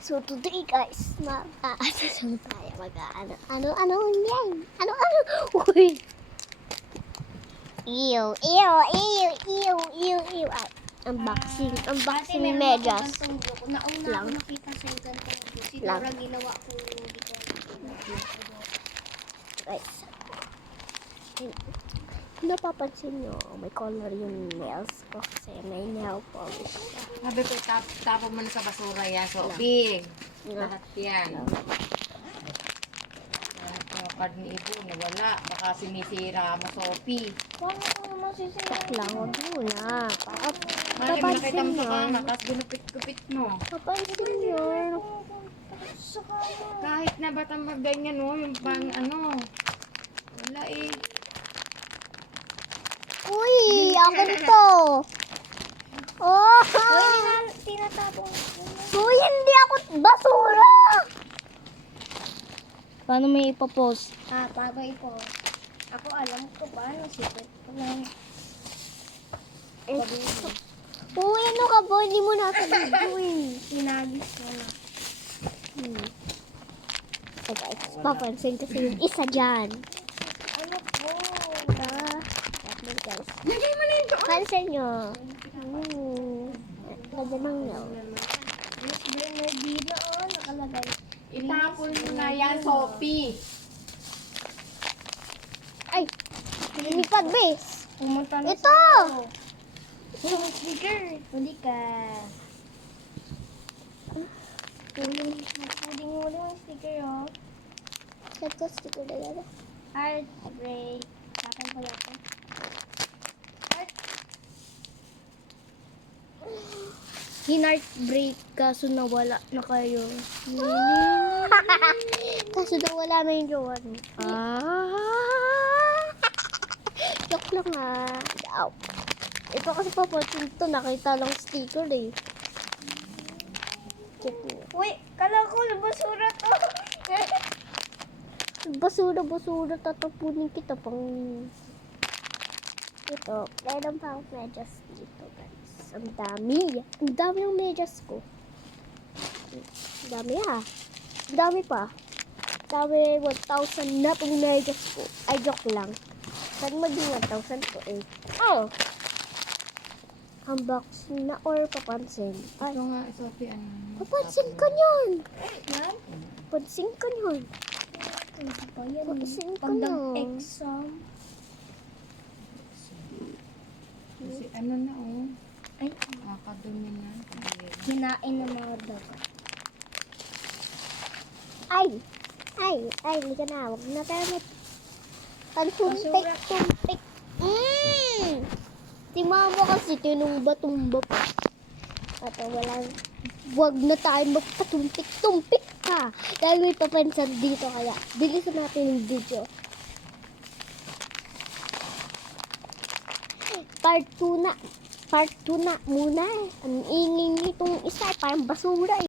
So today guys, ano tayo ano yan? Ano? Uy! Ew. Ay, unboxing Meron medyas. ako gantong joke. Nauna Lang. ako nakita sa gantong joke. Si Lang. Dora ginawa ko hindi ko Guys. Napapansin nyo, may color yung nails ko kasi may nail polish siya. Sabi ko, tapon mo na sa basura yan, Sophie. Nga. Lahat yan. Lahat yung card ni Ibo, nawala. Baka sinisira mo, Sophie. Paano ko masisira? Lang, huwag muna. Mali mo nakita Papansin mo nyo. sa kanak, tapos ginupit-gupit mo. Papansin nyo. Kahit na batang ganyan, no, yung pang ano. Wala eh. Uy, akin to. Oh! Tinatapon ko. Uy, hindi ako basura! Paano may ipopost? Paano ito? Ako alam ko paano. Secret ko lang. Uy, ano ka ba? Hindi mo nasabihin. Sinagis ko na. So guys, papansin kasi yung isa dyan. Ano po? Guys. Lagay mo na yun doon. Pansin nyo. Lagyan ng nail. Miss Bernardino, nakalagay. Itapon mo na yan, Sophie. Ay! Lumipad, bes! Pumunta na Ito! Yung sticker. Huli ka. Puding yung sticker, oh. Saan ko sticker na yan? Heart break. Akin pala ito. Heart. Hinart break kaso nawala na kayo. Kaso daw wala na yung jowa mo. Joke lang Ow. Ito kasi papansin to, nakita lang sticker eh. Check mo. Uy, kala ko basura to. Basura, tatapunin kita pang... Ito, meron pa akong medyas dito guys. Ang dami ng medyas ko. Ang dami Ang dami pa. Dami 1,000 na pong medyas ko. Ay, joke lang. Saan maging 1,000 ko eh? Oh! Unboxing na or papansin? Ay, Ito nga, Sophie, ano. papansin ka niyan! Yan? Pansin ka niyan! Ano pa yan? Pansin ka Pagdang niyan! exam. Kasi ano na, oh. Ay, Nakakadumi na. hinain ng mga daga. Ay, hindi ka na. Huwag na tayo Pantumpik. Si mama kasi tinumba-tumba pa. At wag na tayo magpatumpik-tumpik pa. Dahil may papansan dito kaya. Bilisan natin yung video. Part 2 na muna. Ang ingin nitong isa, parang basura eh.